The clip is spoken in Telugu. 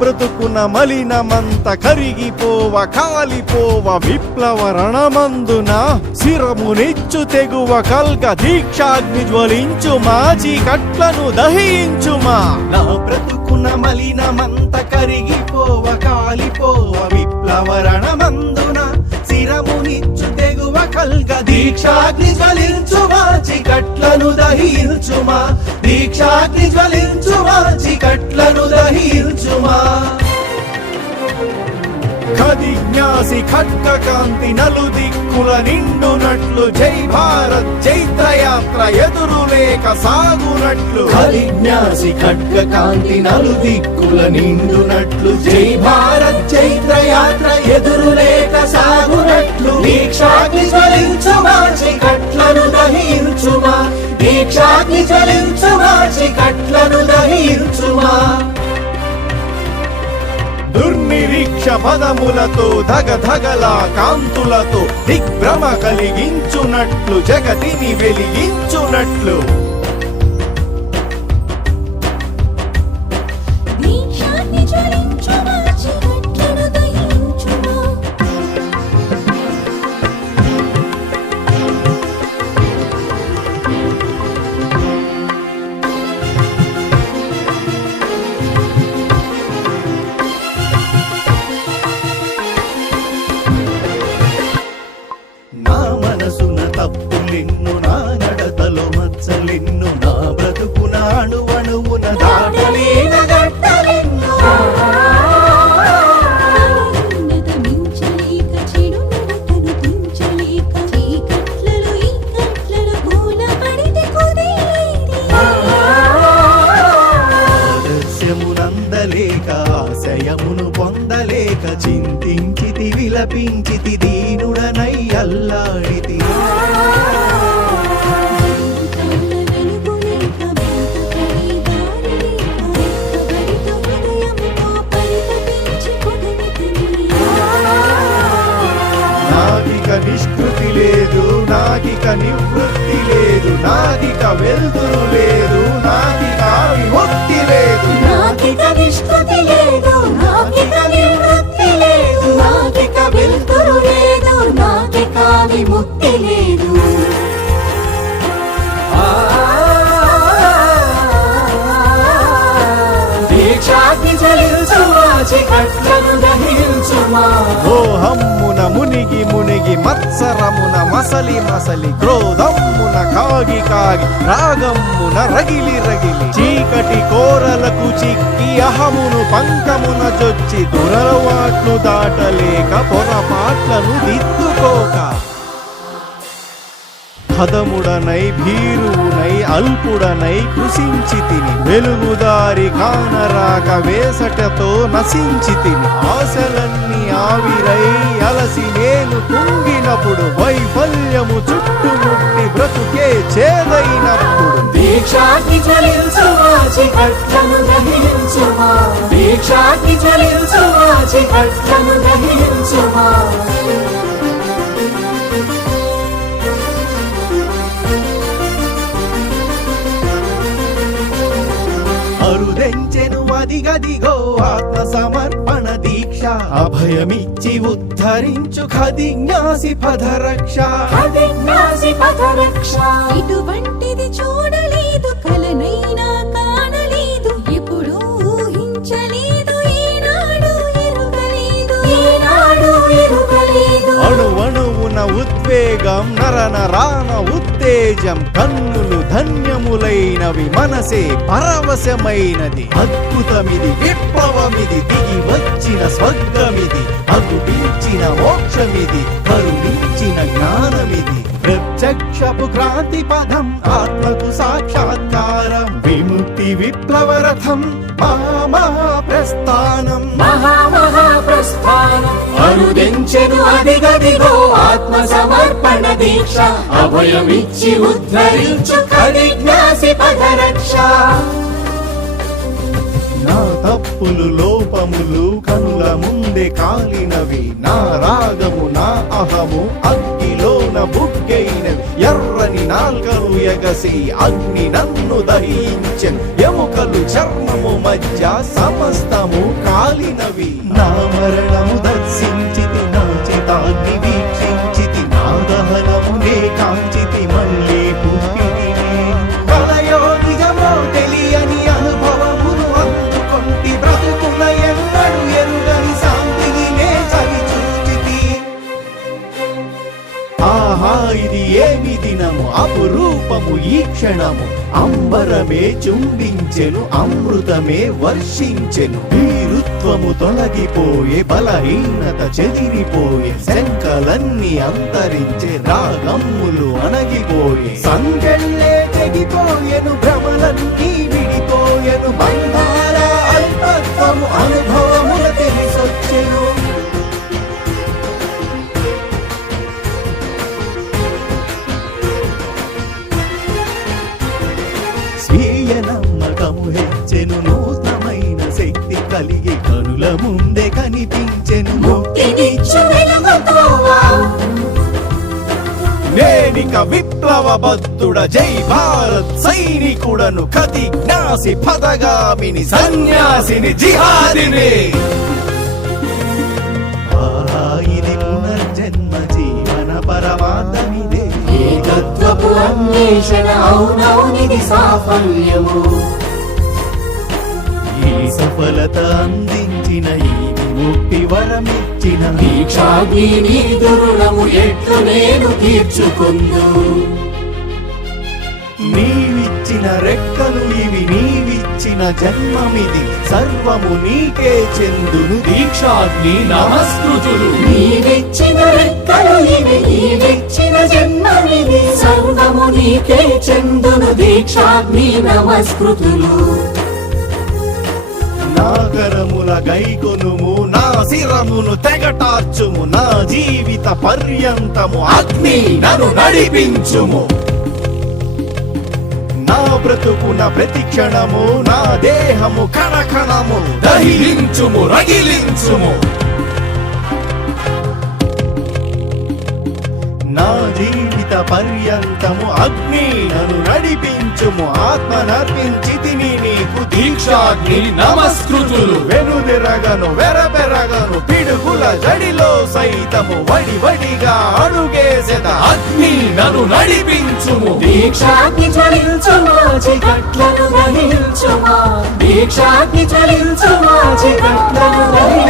బ్రతుకున మలినమంత కరిగిపోవ కాలిపోవ విప్లవ రణమందున శిరమునిచ్చు తెగువ కల్క దీక్షాగ్ని జ్వలించు మాచి కట్లను దహించుమా. నా బ్రతుకున మలినమంత కరిగిపోవ కాలిపోవ విప్లవ రణమందున శిరమునిచ్చు తెగువ కల్క దీక్షాగ్ని జ్వలించు. మాచి కట్లను దహించుమా? దీక్షాగ్ని జ్వలించు మాచి కట్లను దహించుమా ఖదిజ్ఞాసి ఖడ్గ కాంతి నలు దిక్కుల నిండునట్లు జై భారత్ చైత్రయాత్ర ఎదురు లేక సాగునట్లు. ఖదిజ్ఞాసి ఖడ్గ కాంతి నలు దిక్కుల నిండునట్లు జై భారత్ చైత్రయాత్ర ఎదురు దీక్షాగ్ని జ్వలించుమా చీకట్లను దహించుమా. దుర్నిరీక్ష పదములతో ధగ ధగల కాంతులతో దిగ్భ్రమ కలిగించునట్లు జగతిని వెలిగించునట్లు. తుంచలేక, నా ఈ కట్లలో కూలబడితే కుదేలేది. ఆదర్శమునందలేక ఆశయమును పొందలేక నాకిక నివృత్తి లేదు నాకిక వెలుతురు లేదు నాకిక విముక్తి లేదు నాకిక నిష్కృతి లేదు నాకిక నివృత్తి లేదు నాకిక వెలుతురు లేదు నాకిక విముక్తి లేదు దీక్షాగ్ని జలించుమా చికట్లను దహించుమా మోహమ్మున మునిగి మునిగి మత్సరమున మసలి మసలి క్రోధమ్మున కాగి కాగి రాగమ్మున రగిలి రగిలి చీకటి కోరలకు చిక్కి అహమును పంకమున చొచ్చి దురలవాట్లు దాటలేక పొరపాట్లను దిద్దుకోక। హదముడనై భీరువునై అల్పుడనై కృషించి తిని వెలుగుదారి కానరాక వేసటతో నశించి తిని ఆశలన్నీ ఆవిరై అలసి నేను కుంగినప్పుడు వైఫల్యము చుట్టుముట్టి బ్రతుకే చేదైనప్పుడు. దీక్షాగ్ని జ్వలించుమా చికట్లను దహించుమా? దీక్షాగ్ని జ్వలించుమా చికట్లను దహించుమా? అరుదెంచెను అదిగదిగో ఆత్మ సమర్పణ అభయమిచ్చి ఉద్ధరించు ఖదిజ్ఞాసి పథరక్ష ఇటువంటిది చూడలేదు అణువణువున ఉద్వేగం నర ఉత్తేజం కన్నులు ధన్యములైనవి మనసే పరవశమైనది. అద్భుతమిది విప్లవమిది దిగి వచ్చిన స్వర్గమిది. అగుపించిన మోక్షమిది కరుణించిన జ్ఞానమిది. ప్రత్యక్షపు క్రాంతి పదం ఆత్మకు సాక్షాత్కారం విముక్తి విప్లవరథం ప్రస్థానం మహా ప్రస్థానం అరుదించెను అదిగదిగో ఆత్మ సమర్పణ దీక్ష. అభయమిచ్చి ఉద్ధరించు కడిజ్ఞాసి తప్పులు లోపములు కనుల ముందే కాలినవి. నా రాగము నా అహము అగ్నిలోన బుగ్గైనవి. ఎర్రని నాల్కలు ఎగసి అగ్ని నన్ను దహించెను. ఎముకలు చర్మము మధ్య సమస్త ఈ క్షణము అంబరమే చుంబించెను అమృతమే వర్షించెను. వీరుత్వము తొలగిపోయే బలహీనత చెదిరిపోయే శంకలన్నీ అంతరించే రాగమ్ములు అణగిపోయే. సంగళ్ళే తెగిపోయెను భ్రమలన్నీ విడిపోయెను బంధార అల్పత్వము అనుభవము వెలుగుతోవా? నేనిక విప్లవ బద్ధుడ జై భారత్ సైనికుడను కతి జ్ఞాసి పదగామిని సన్యాసిని జిహాదిని. ఇది పునర్జన్మ జీవన పరమార్థమిదే. ఏకత్వపు అన్వేషణ అవునవునిది సాఫల్యము. ఈ సఫలత అందించిన ఈ విముక్తి వరమిచ్చిన దీక్షాగ్ని నీ దురుణము ఎట్లు నేను తీర్చుకుందు. నీవిచ్చిన రెక్కలు ఇవి నీవిచ్చిన జన్మమిది సర్వము నీకే చెందును. దీక్షాగ్ని నమస్కృతులు. నీవిచ్చిన రెక్కలు ఇవి నీవిచ్చిన జన్మమిది సర్వము నీకే చందును. దీక్షాగ్ని నమస్కృతులు. నాగరముల గైకొనుము నా శిరమును తెగటార్చుము నా జీవిత పర్యంతము అగ్ని నన్ను నడిపించుము. నా బ్రతుకున ప్రతి క్షణము నా దేహము కణకణము దహించుము రగిలించుము. నా జీవిత పర్యంతము అగ్ని నన్ను నడిపించుము ఆత్మ నర్పించితిని నీకు దీక్షాగ్ని నమస్కృతులు. వెనుదిరగను వెరపెరగను పిడుగుల జడిలో సైతము వడి వడిగా అడుగేసెద అగ్ని నన్ను నడిపించుము. దీక్షాగ్ని జ్వలించుమా చికట్లను గ్రహించుమా దీక్షాగ్ని జ్వలించుమా చికట్లను గ్రహించుమా